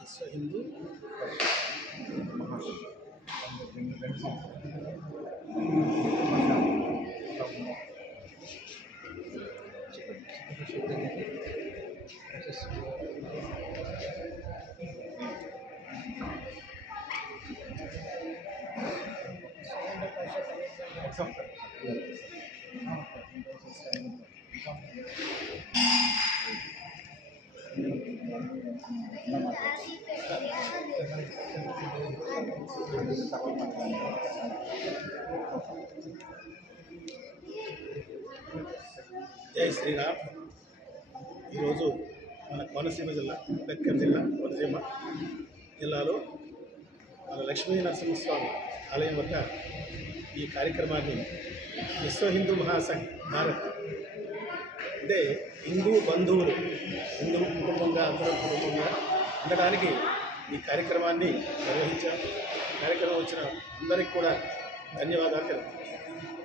విశ్వ హిందూ జై శ్రీరామ్. ఈరోజు మన కోనసీమ జిల్లా, అంబేద్కర్ జిల్లా, కోనసీమ జిల్లాలో మన లక్ష్మీ నరసింహస్వామి ఆలయం వద్ద ఈ కార్యక్రమాన్ని విశ్వ హిందూ మహాసంఘ్ భారత్ అంటే హిందూ బంధువులు, హిందూ కుటుంబంగా అందరూ కుటుంబంగా ఉండడానికి ఈ కార్యక్రమాన్ని నిర్వహించాం. కార్యక్రమం వచ్చిన అందరికీ కూడా ధన్యవాదాలు తెలుపుతున్నాను.